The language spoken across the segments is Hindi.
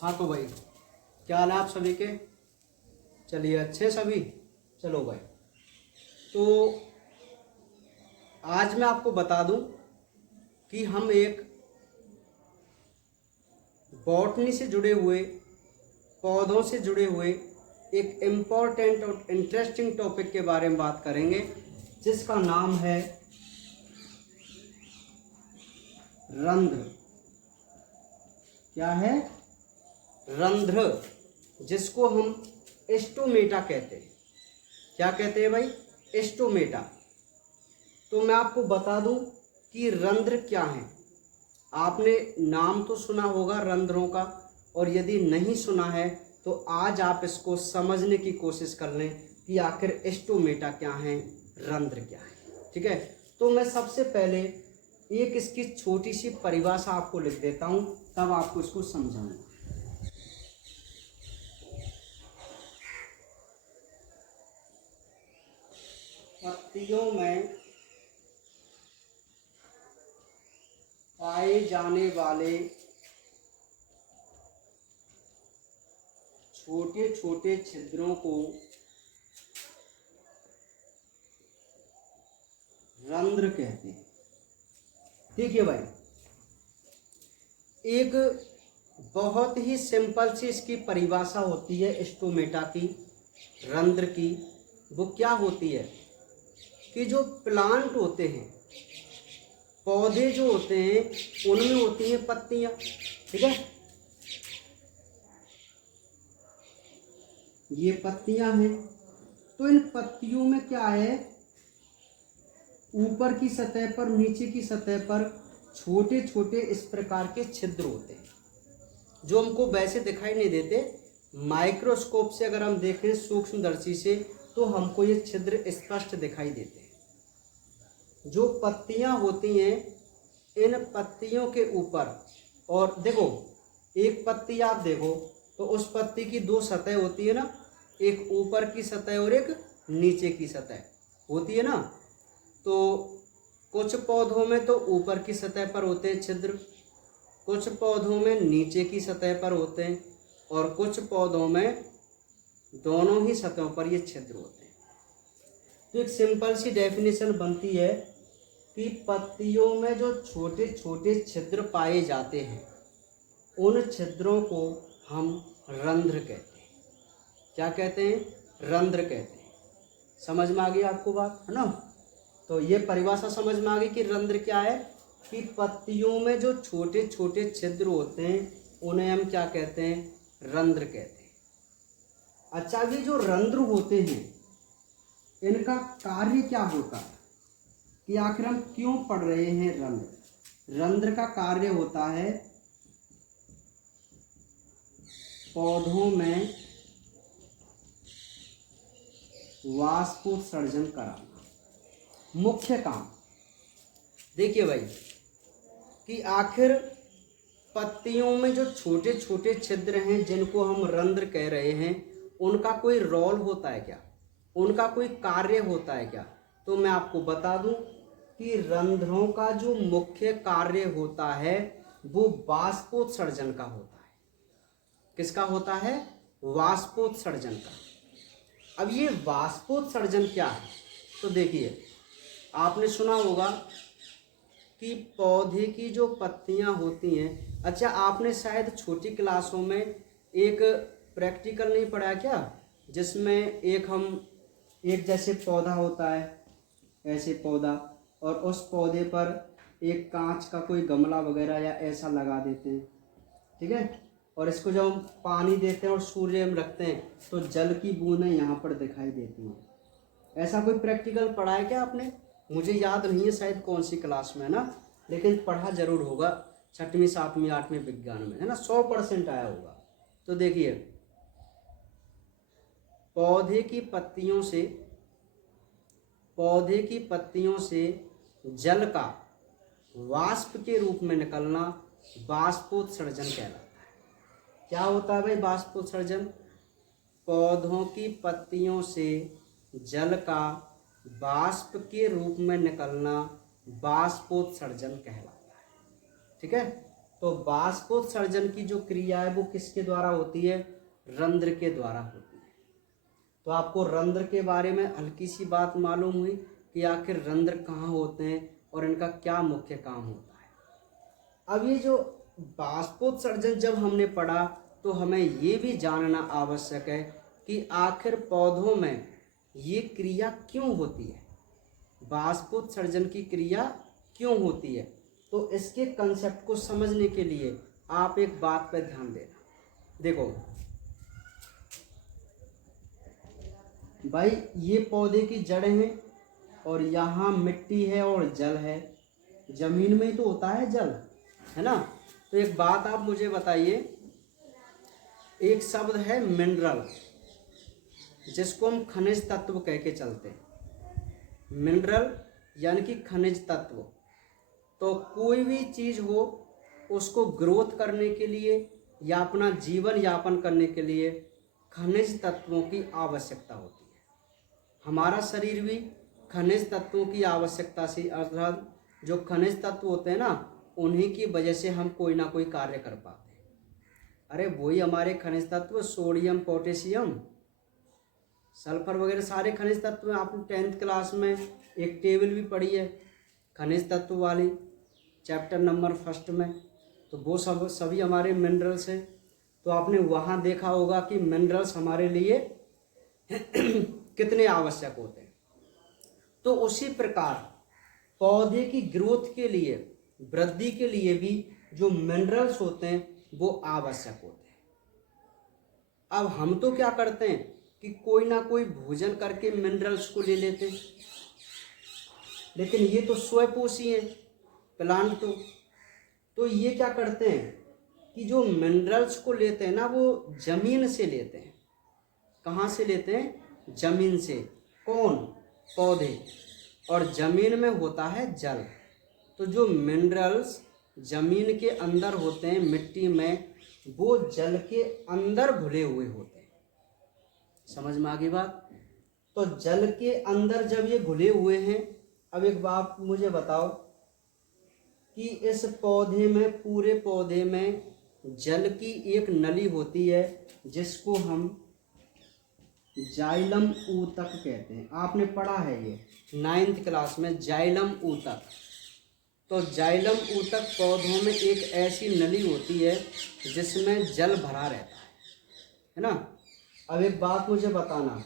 हाँ तो भाई, क्या हाल है आप सभी के? चलिए अच्छे सभी। चलो भाई, तो आज मैं आपको बता दूं कि हम एक बॉटनी से जुड़े हुए, पौधों से जुड़े हुए एक इम्पॉर्टेंट और इंटरेस्टिंग टॉपिक के बारे में बात करेंगे, जिसका नाम है रंध्र। क्या है? रंध्र, जिसको हम स्टोमेटा कहते हैं। क्या कहते हैं भाई? स्टोमेटा। तो मैं आपको बता दूं कि रंध्र क्या है। आपने नाम तो सुना होगा रंध्रों का, और यदि नहीं सुना है तो आज आप इसको समझने की कोशिश कर लें कि आखिर स्टोमेटा क्या है, रंध्र क्या है। ठीक है, तो मैं सबसे पहले एक इसकी छोटी सी परिभाषा आपको लिख देता हूं, तब आपको इसको समझाऊंगा। पत्तियों में पाए जाने वाले छोटे छोटे छिद्रों को रंध्र कहते हैं। ठीक है भाई, एक बहुत ही सिंपल सी इसकी परिभाषा होती है स्टोमेटा की, रंध्र की। वो क्या होती है कि जो प्लांट होते हैं, पौधे जो होते हैं, उनमें होती हैं पत्तियां। ठीक है, ये पत्तियां हैं। तो इन पत्तियों में क्या है, ऊपर की सतह पर, नीचे की सतह पर छोटे छोटे इस प्रकार के छिद्र होते हैं, जो हमको वैसे दिखाई नहीं देते। माइक्रोस्कोप से अगर हम देखें, सूक्ष्मदर्शी से, तो हमको ये छिद्र स्पष्ट दिखाई देते हैं। जो पत्तियां होती हैं, इन पत्तियों के ऊपर, और देखो, एक पत्ती आप देखो तो उस पत्ती की दो सतह होती है ना, एक ऊपर की सतह और एक नीचे की सतह होती है ना। तो कुछ पौधों में तो ऊपर की सतह पर होते हैं छिद्र, कुछ पौधों में नीचे की सतह पर होते हैं, और कुछ पौधों में दोनों ही सतहों पर ये छिद्र होते हैं। तो एक सिंपल सी डेफिनेशन बनती है कि पत्तियों में जो छोटे छोटे छिद्र पाए जाते हैं, उन छिद्रों को हम रंध्र कहते हैं। क्या कहते हैं? रंध्र कहते हैं। समझ में आ गई आपको बात, है ना? तो ये परिभाषा समझ में आ गई कि रंध्र क्या है, कि पत्तियों में जो छोटे छोटे छिद्र होते हैं, उन्हें हम क्या कहते हैं? रंध्र कहते हैं। अच्छा, ये जो रंध्र होते हैं, इनका कार्य क्या होता है, कि आखिर हम क्यों पढ़ रहे हैं रंध्र? रंध्र का कार्य होता है पौधों में वाष्पोत्सर्जन कराना। मुख्य काम देखिए भाई, कि आखिर पत्तियों में जो छोटे छोटे छिद्र हैं, जिनको हम रंध्र कह रहे हैं, उनका कोई रोल होता है क्या, उनका कोई कार्य होता है क्या? तो मैं आपको बता दूं कि रंध्रों का जो मुख्य कार्य होता है, वो वाष्पोत्सर्जन का होता है। किसका होता है? वाष्पोत्सर्जन का। अब ये वाष्पोत्सर्जन क्या है? तो देखिए, आपने सुना होगा कि पौधे की जो पत्तियां होती हैं, अच्छा आपने शायद छोटी क्लासों में एक प्रैक्टिकल नहीं पढ़ा क्या, जिसमें एक जैसे पौधा होता है, ऐसे पौधा, और उस पौधे पर एक कांच का कोई गमला वगैरह या ऐसा लगा देते हैं। ठीक है, और इसको जब हम पानी देते हैं और सूर्य में रखते हैं, तो जल की बूंदें यहाँ पर दिखाई देती हैं। ऐसा कोई प्रैक्टिकल पढ़ा है क्या आपने? मुझे याद नहीं है शायद कौन सी क्लास में ना, लेकिन पढ़ा जरूर होगा, 6वीं 7वीं 8वीं विज्ञान में, है ना, 100% आया होगा। तो देखिए, पौधे की पत्तियों से जल का वाष्प के रूप में निकलना वाष्पोत्सर्जन कहलाता है। क्या होता है भाई वाष्पोत्सर्जन? पौधों की पत्तियों से जल का वाष्प के रूप में निकलना वाष्पोत्सर्जन कहलाता है। ठीक है, तो बाष्पोत्सर्जन की जो क्रिया है वो किसके द्वारा होती है? रंध्र के द्वारा होती है। तो आपको रंध्र के बारे में हल्की सी बात मालूम हुई कि आखिर रंध्र कहाँ होते हैं और इनका क्या मुख्य काम होता है। अब ये जो बाष्पोत्सर्जन जब हमने पढ़ा तो हमें ये भी जानना आवश्यक है कि आखिर पौधों में ये क्रिया क्यों होती है, बाष्पोत्सर्जन की क्रिया क्यों होती है। तो इसके कंसेप्ट को समझने के लिए आप एक बात पर ध्यान देना। देखो भाई, ये पौधे की जड़ें हैं और यहाँ मिट्टी है और जल है। जमीन में ही तो होता है जल, है ना। तो एक बात आप मुझे बताइए, एक शब्द है मिनरल, जिसको हम खनिज तत्व कह के चलते हैं। मिनरल यानी कि खनिज तत्व। तो कोई भी चीज़ हो, उसको ग्रोथ करने के लिए या अपना जीवन यापन करने के लिए खनिज तत्वों की आवश्यकता होती है। हमारा शरीर भी खनिज तत्वों की आवश्यकता से, अर्थात जो खनिज तत्व होते हैं ना, उन्हीं की वजह से हम कोई ना कोई कार्य कर पाते हैं। अरे वही हमारे खनिज तत्व, सोडियम, पोटेशियम, सल्फर वगैरह सारे खनिज तत्व। आपने 10th क्लास में एक टेबल भी पढ़ी है खनिज तत्व वाली, चैप्टर नंबर 1 में। तो वो सभी हमारे मिनरल्स हैं। तो आपने वहाँ देखा होगा कि मिनरल्स हमारे लिए कितने आवश्यक होते हैं। तो उसी प्रकार पौधे की ग्रोथ के लिए, वृद्धि के लिए भी जो मिनरल्स होते हैं वो आवश्यक होते हैं। अब हम तो क्या करते हैं कि कोई ना कोई भोजन करके मिनरल्स को ले लेते हैं, लेकिन ये तो स्वयंपोषी है प्लांट। तो ये क्या करते हैं कि जो मिनरल्स को लेते हैं ना, वो जमीन से लेते हैं। कहाँ से लेते हैं? जमीन से। कौन? पौधे। और जमीन में होता है जल। तो जो मिनरल्स जमीन के अंदर होते हैं, मिट्टी में, वो जल के अंदर घुले हुए होते हैं। समझ में आ गई बात? तो जल के अंदर जब ये घुले हुए हैं, अब एक बात मुझे बताओ कि इस पौधे में, पूरे पौधे में जल की एक नली होती है जिसको हम जाइलम ऊतक कहते हैं। आपने पढ़ा है ये 9th क्लास में, जाइलम ऊतक। तो जाइलम ऊतक पौधों में एक ऐसी नली होती है जिसमें जल भरा रहता है ना। अब एक बात मुझे बताना,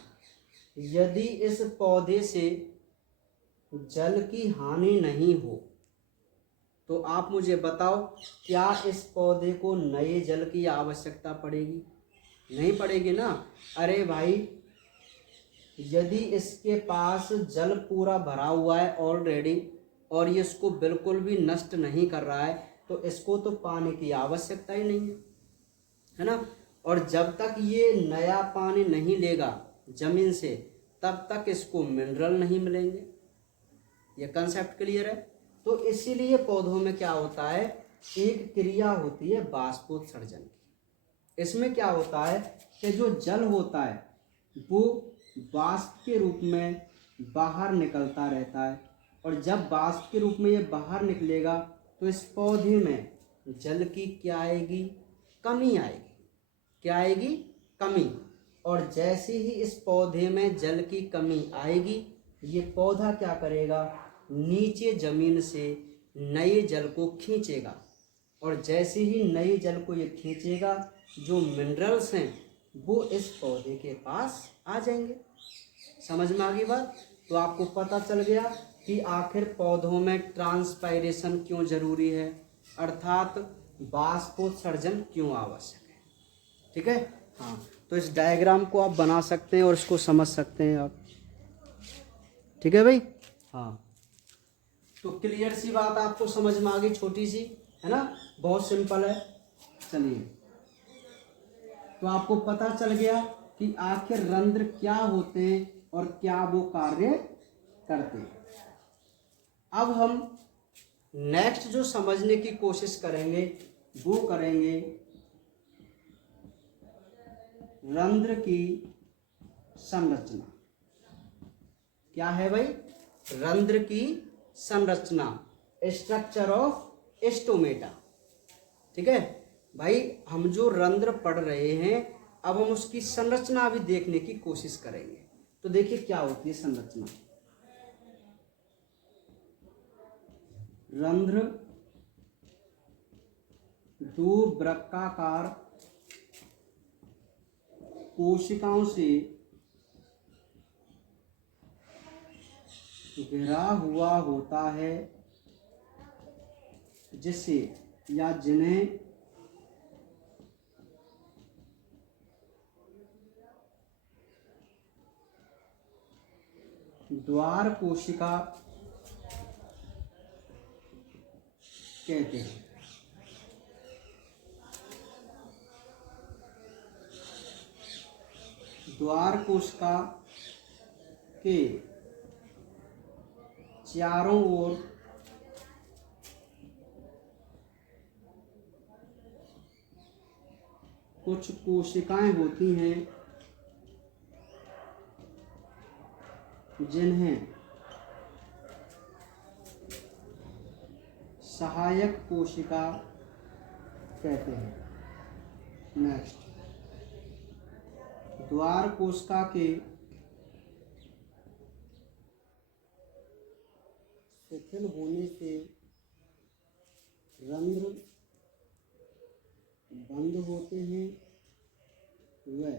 यदि इस पौधे से जल की हानि नहीं हो तो आप मुझे बताओ, क्या इस पौधे को नए जल की आवश्यकता पड़ेगी? नहीं पड़ेगी ना। अरे भाई, यदि इसके पास जल पूरा भरा हुआ है ऑलरेडी और ये इसको बिल्कुल भी नष्ट नहीं कर रहा है, तो इसको तो पानी की आवश्यकता ही नहीं है ना। और जब तक ये नया पानी नहीं लेगा जमीन से, तब तक इसको मिनरल नहीं मिलेंगे। ये कंसेप्ट क्लियर है? तो इसीलिए पौधों में क्या होता है, एक क्रिया होती है बाष्पोत्सर्जन की। इसमें क्या होता है कि जो जल होता है वो वाष्प के रूप में बाहर निकलता रहता है, और जब वाष्प के रूप में ये बाहर निकलेगा तो इस पौधे में जल की क्या आएगी? कमी आएगी। क्या आएगी? कमी। और जैसे ही इस पौधे में जल की कमी आएगी, ये पौधा क्या करेगा? नीचे जमीन से नए जल को खींचेगा, और जैसे ही नए जल को ये खींचेगा, जो मिनरल्स हैं वो इस पौधे के पास आ जाएंगे। समझ में आ गई बात? तो आपको पता चल गया कि आखिर पौधों में ट्रांसपायरेशन क्यों जरूरी है, अर्थात बाष्पोत्सर्जन क्यों आवश्यक है। ठीक है? हाँ, तो इस डायग्राम को आप बना सकते हैं और इसको समझ सकते हैं आप। ठीक है भाई? हाँ, तो क्लियर सी बात आपको समझ में आ गई, छोटी सी, है ना, बहुत सिंपल है। चलिए, तो आपको पता चल गया कि आखिर रंध्र क्या होते हैं और क्या वो कार्य करते हैं। अब हम नेक्स्ट जो समझने की कोशिश करेंगे वो करेंगे रंध्र की संरचना। क्या है भाई? रंध्र की संरचना, स्ट्रक्चर ऑफ स्टोमेटा। ठीक है भाई, हम जो रंध्र पढ़ रहे हैं अब हम उसकी संरचना भी देखने की कोशिश करेंगे। तो देखिए क्या होती है संरचना। रंध्र दो वृत्ताकार कोशिकाओं से घिरा हुआ होता है, जिसे या जिन्हें द्वार कोशिका कहते हैं। द्वार कोशिका के चारों ओर कुछ कोशिकाएं होती हैं जिन्हें सहायक कोशिका कहते हैं। नेक्स्ट, द्वार कोशिका के शिथिल होने से रंध्र बंद होते हैं, व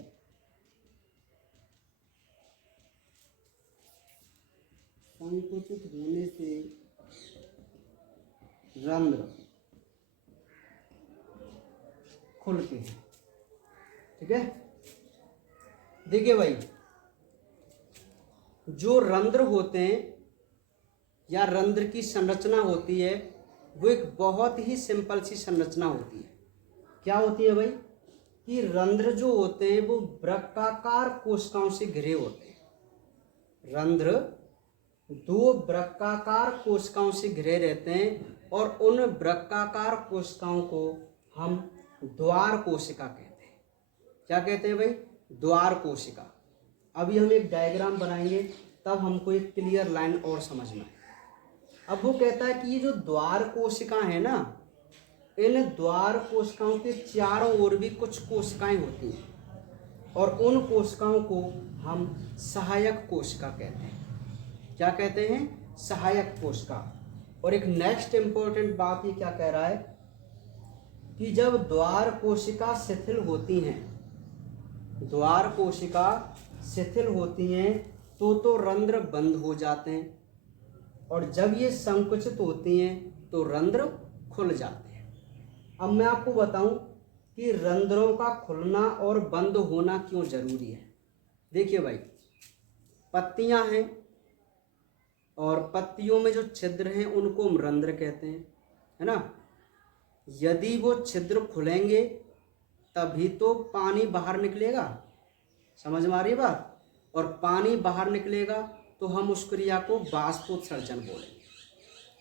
संकुचित होने से रंध्र खुलते हैं। ठीक है, देखिए भाई, जो रंध्र होते हैं या रंध्र की संरचना होती है वो एक बहुत ही सिंपल सी संरचना होती है। क्या होती है भाई कि रंध्र जो होते हैं वो वृत्ताकार कोशिकाओं से घिरे होते हैं। रंध्र दो वृत्ताकार कोशिकाओं से घिरे रहते हैं और उन वृत्ताकार कोशिकाओं को हम द्वार कोशिका कहते हैं। क्या कहते हैं भाई? द्वार कोशिका। अभी हम एक डायग्राम बनाएंगे तब हमको एक क्लियर लाइन और समझ में आए। अब वो कहता है कि ये जो द्वार कोशिका है ना, इन द्वार कोशिकाओं के चारों ओर भी कुछ कोशिकाएं होती हैं और उन कोशिकाओं को हम सहायक कोशिका कहते हैं। क्या कहते हैं? सहायक कोशिका। और एक नेक्स्ट इंपॉर्टेंट बात ये क्या कह रहा है कि जब द्वार कोशिका शिथिल होती हैं, द्वार कोशिका शिथिल होती हैं तो रंध्र बंद हो जाते हैं और जब ये संकुचित होती हैं तो रंध्र खुल जाते हैं। अब मैं आपको बताऊं कि रंध्रों का खुलना और बंद होना क्यों जरूरी है। देखिए भाई, पत्तियां हैं और पत्तियों में जो छिद्र हैं उनको हम रंध्र कहते हैं, है ना। यदि वो छिद्र खुलेंगे तभी तो पानी बाहर निकलेगा। समझ में आ रही है बात? और पानी बाहर निकलेगा तो हम उस क्रिया को बाष्पोत्सर्जन बोलेंगे।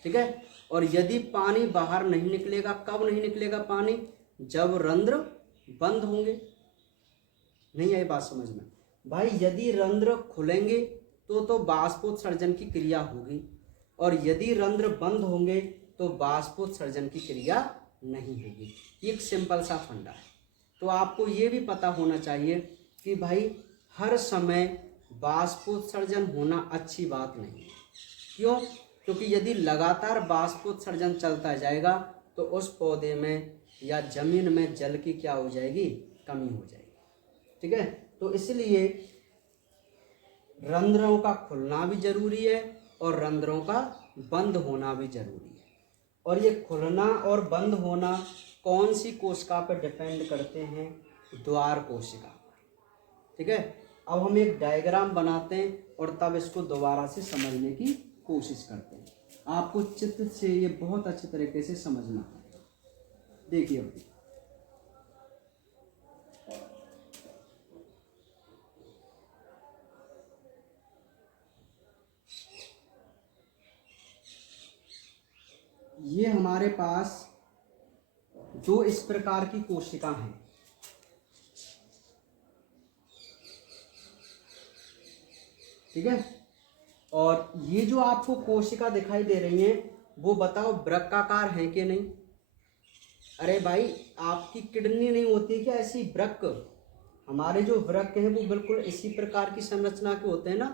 ठीक है। और यदि पानी बाहर नहीं निकलेगा, कब नहीं निकलेगा पानी? जब रंध्र बंद होंगे। नहीं आई बात समझ में भाई? यदि रंध्र खुलेंगे तो बाष्पोत्सर्जन की क्रिया होगी और यदि रंध्र बंद होंगे तो बाष्पोत्सर्जन की क्रिया नहीं होगी। एक सिंपल सा फंडा है। तो आपको ये भी पता होना चाहिए कि भाई हर समय बाष्पोत्सर्जन होना अच्छी बात नहीं है। क्यों? क्योंकि यदि लगातार बाष्पोत्सर्जन चलता जाएगा तो उस पौधे में या जमीन में जल की क्या हो जाएगी? कमी हो जाएगी। ठीक है। तो इसलिए रंध्रों का खुलना भी जरूरी है और रंध्रों का बंद होना भी जरूरी है। और ये खुलना और बंद होना कौन सी कोशिका पर डिपेंड करते हैं? द्वार कोशिका पर। ठीक है। अब हम एक डायग्राम बनाते हैं और तब इसको दोबारा से समझने की कोशिश करते हैं। आपको चित्र से ये बहुत अच्छे तरीके से समझना है। देखिए अभी ये हमारे पास दो इस प्रकार की कोशिका हैं। ठीक है। और ये जो आपको कोशिका दिखाई दे रही हैं वो बताओ वृत्ताकार हैं कि नहीं? अरे भाई, आपकी किडनी नहीं होती क्या ऐसी? वृक्क, हमारे जो वृक्क हैं वो बिल्कुल इसी प्रकार की संरचना के होते हैं ना।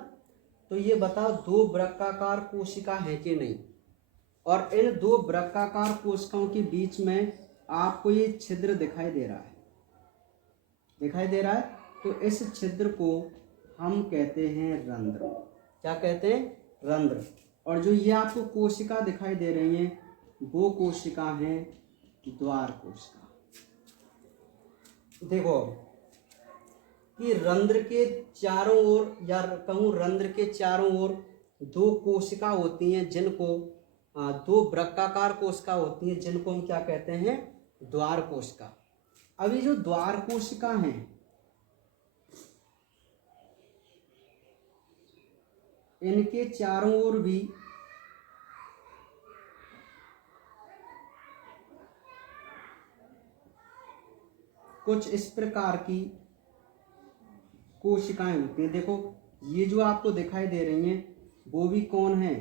तो ये बताओ, दो वृक्काकार कोशिका है कि नहीं? और इन दो वृक्काकार कोशिकाओं के बीच में आपको ये छिद्र दिखाई दे रहा है, दिखाई दे रहा है। तो इस छिद्र को हम कहते हैं रंध्र। क्या कहते हैं? रंध्र। और जो ये आपको कोशिका दिखाई दे रही हैं वो कोशिका हैं द्वार कोशिका। देखो कि रंध्र के चारों ओर, या कहूँ रंध्र के चारों ओर दो कोशिका होती हैं जिनको दो वृक्काकार कोशिका होती हैं जिनको हम क्या कहते हैं? द्वार कोशिका। अभी जो द्वार कोशिका हैं इनके चारों ओर भी कुछ इस प्रकार की कोशिकाएं होती हैं। देखो ये जो आपको दिखाई दे रही हैं वो भी कौन है?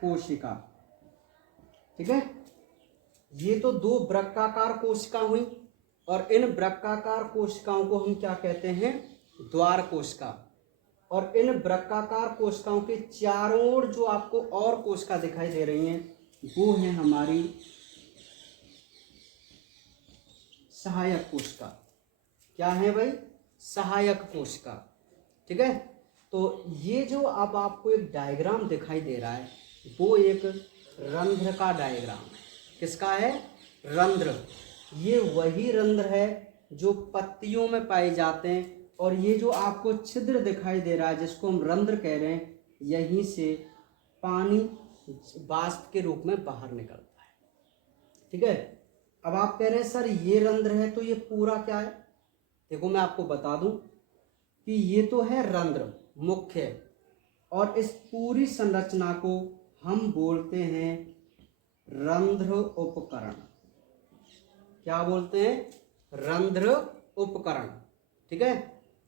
कोशिका। ठीक है, ये तो दो वृक्काकार कोशिका हुई, और इन वृक्काकार कोशिकाओं को हम क्या कहते हैं? द्वार कोशिका। और इन वृक्काकार कोशिकाओं के चारों ओर जो आपको और कोशिका दिखाई दे रही हैं वो है हमारी सहायक कोशिका। क्या है भाई? सहायक कोशिका। ठीक है, तो ये जो अब आपको एक डायग्राम दिखाई दे रहा है वो एक रंध्र का डायग्राम है। किसका है? रंध्र। ये वही रंध्र है जो पत्तियों में पाए जाते हैं, और ये जो आपको छिद्र दिखाई दे रहा है जिसको हम रंध्र कह रहे हैं, यहीं से पानी वाष्प के रूप में बाहर निकलता है। ठीक है, अब आप कह रहे हैं सर ये रंध्र है तो ये पूरा क्या है? देखो मैं आपको बता दूं कि ये तो है रंध्र मुख्य, और इस पूरी संरचना को हम बोलते हैं रंध्र उपकरण। क्या बोलते हैं? रंध्र उपकरण। ठीक है,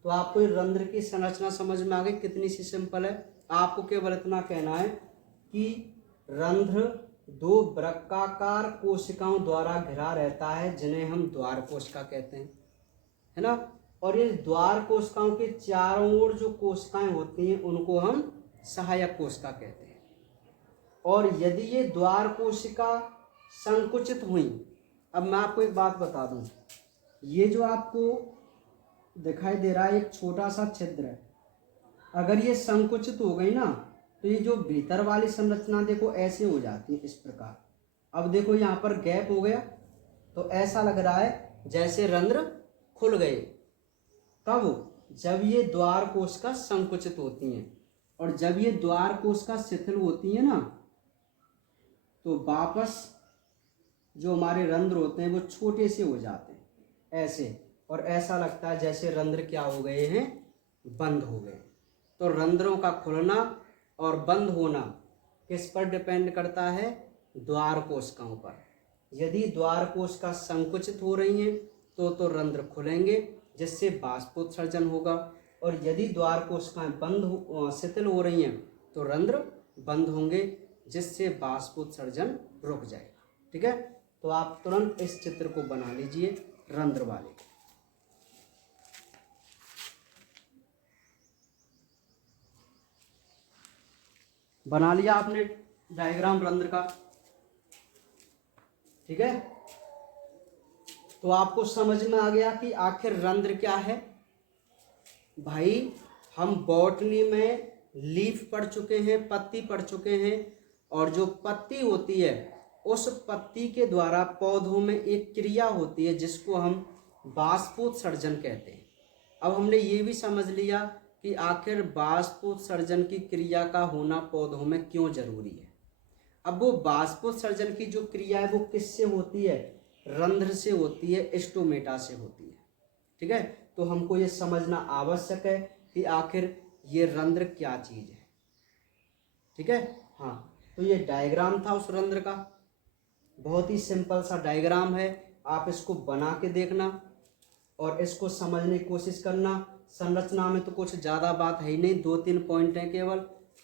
तो आपको रंध्र की संरचना समझ में आ गई, कितनी सी सिंपल है। आपको केवल इतना कहना है कि रंध्र दो वृक्काकार कोशिकाओं द्वारा घिरा रहता है जिन्हें हम द्वार कोशिका कहते हैं, है ना। और ये द्वार कोशिकाओं के चारों ओर जो कोशिकाएं होती हैं उनको हम सहायक कोशिका कहते हैं। और यदि ये द्वार कोशिका संकुचित हुई, अब मैं आपको एक बात बता दूं, ये जो आपको दिखाई दे रहा है एक छोटा सा छिद्र है, अगर ये संकुचित हो गई ना तो ये जो भीतर वाली संरचना देखो ऐसे हो जाती है इस प्रकार। अब देखो यहाँ पर गैप हो गया तो ऐसा लग रहा है जैसे रंध्र खुल गए। कब? जब ये द्वार कोशिका संकुचित होती हैं, और जब ये द्वार कोशिका शिथिल होती है ना तो वापस जो हमारे रंध्र होते हैं वो छोटे से हो जाते हैं ऐसे, और ऐसा लगता है जैसे रंध्र क्या हो गए हैं? बंद हो गए। तो रंध्रों का खुलना और बंद होना किस पर डिपेंड करता है? द्वार कोशिकाओं पर। यदि द्वार कोशिका संकुचित हो रही हैं तो रंध्र खुलेंगे जिससे बाष्पोत्सर्जन होगा, और यदि द्वार कोशिकाएं शिथिल हो रही हैं तो रंध्र बंद होंगे जिससे बाष्पोत्सर्जन रुक जाएगा। ठीक है, तो आप तुरंत इस चित्र को बना लीजिए रंध्र वाले। बना लिया आपने डायग्राम रंध्र का? ठीक है, तो आपको समझ में आ गया कि आखिर रंध्र क्या है। भाई हम बॉटनी में लीफ पढ़ चुके हैं, पत्ती पढ़ चुके हैं, और जो पत्ती होती है उस पत्ती के द्वारा पौधों में एक क्रिया होती है जिसको हम बाष्पोत्सर्जन कहते हैं। अब हमने ये भी समझ लिया कि आखिर बाष्पोत्सर्जन की क्रिया का होना पौधों में क्यों जरूरी है। अब वो बाष्पोत्सर्जन की जो क्रिया है वो किससे होती है? रंध्र से होती है, स्टोमेटा से होती है। ठीक है, तो हमको ये समझना आवश्यक है कि आखिर ये रंध्र क्या चीज है। ठीक है, हाँ, तो ये डायग्राम था उस रंध्र का, बहुत ही सिंपल सा डायग्राम है। आप इसको बना के देखना और इसको समझने की कोशिश करना। संरचना में तो कुछ ज़्यादा बात है ही नहीं, 2-3 पॉइंट हैं केवल,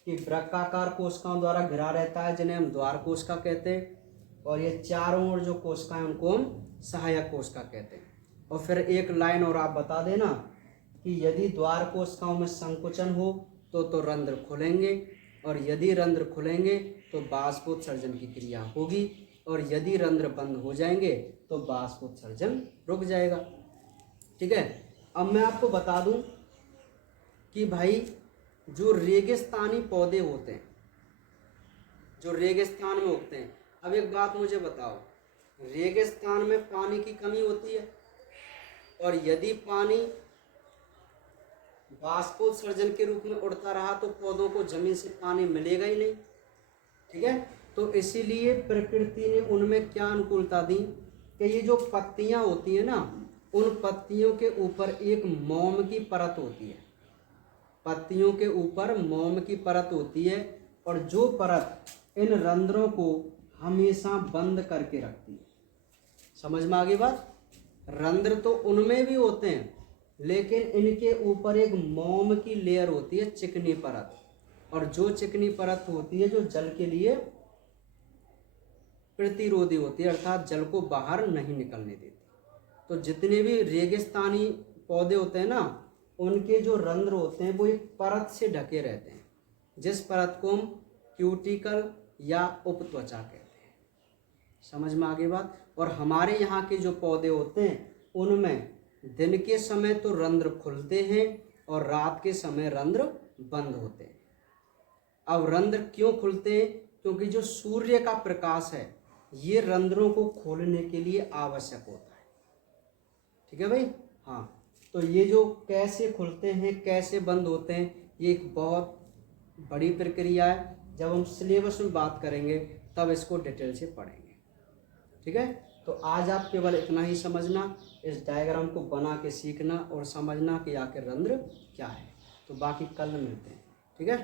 कि वृक्काकार कोशिकाओं द्वारा घिरा रहता है जिन्हें हम द्वार कोशिका कहते हैं, और ये चारों ओर जो कोशिकाएं उनको हम सहायक कोशिका कहते हैं। और फिर एक लाइन और आप बता देना कि यदि द्वार कोशिकाओं में संकुचन हो तो रंध्र खुलेंगे, और यदि रंध्र खुलेंगे तो बाष्पोत्सर्जन की क्रिया होगी, और यदि रंध्र बंद हो जाएंगे तो बाष्पोत्सर्जन रुक जाएगा। ठीक है। अब मैं आपको बता दूं कि भाई जो रेगिस्तानी पौधे होते हैं, जो रेगिस्तान में उगते हैं, अब एक बात मुझे बताओ, रेगिस्तान में पानी की कमी होती है, और यदि पानी बाष्पोत्सर्जन के रूप में उड़ता रहा तो पौधों को जमीन से पानी मिलेगा ही नहीं। ठीक है। तो इसीलिए प्रकृति ने उनमें क्या अनुकूलता दी कि ये जो पत्तियां होती हैं ना, उन पत्तियों के ऊपर एक मोम की परत होती है, पत्तियों के ऊपर मोम की परत होती है, और जो परत इन रंध्रों को हमेशा बंद करके रखती है। समझ में आ गई बात? रंध्र तो उनमें भी होते हैं, लेकिन इनके ऊपर एक मोम की लेयर होती है, चिकनी परत, और जो चिकनी परत होती है जो जल के लिए प्रतिरोधी होती है, अर्थात जल को बाहर नहीं निकलने देती। तो जितने भी रेगिस्तानी पौधे होते हैं ना, उनके जो रंध्र होते हैं वो एक परत से ढके रहते हैं, जिस परत को हम क्यूटिकल या उपत्वचा कहते हैं। समझ में आ गई बात? और हमारे यहाँ के जो पौधे होते हैं उनमें दिन के समय तो रंध्र खुलते हैं और रात के समय रंध्र बंद होते हैं। अब रंध्र क्यों खुलते हैं? क्योंकि जो सूर्य का प्रकाश है ये रंध्रों को खोलने के लिए आवश्यक होता है। ठीक है भाई? हाँ। तो ये जो कैसे खुलते हैं, कैसे बंद होते हैं, ये एक बहुत बड़ी प्रक्रिया है। जब हम सिलेबस में बात करेंगे तब इसको डिटेल से पढ़ेंगे। ठीक है। तो आज आप केवल इतना ही समझना, इस डायग्राम को बना के सीखना और समझना कि आखिर रंध्र क्या है। तो बाकी कल मिलते हैं। ठीक है।